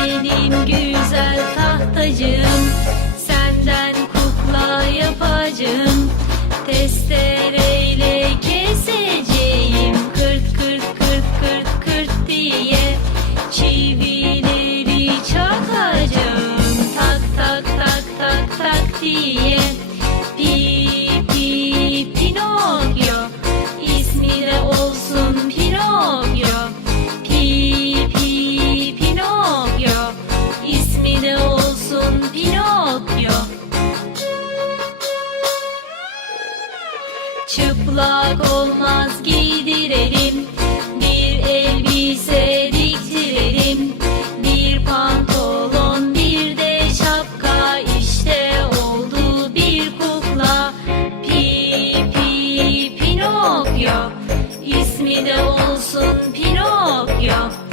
benim güzel tahtacım Senden kukla yapacağım. Testereyle keseceğim Kırt kırt kırt kırt kırt diye Çivileri çakacağım. Tak tak tak tak tak diye. Çıplak olmaz giydirelim Bir elbise diktirelim. Bir pantolon bir de şapka. İşte oldu bir kukla. Pi pi Pinokyo. İsmi de olsun Pinokyo.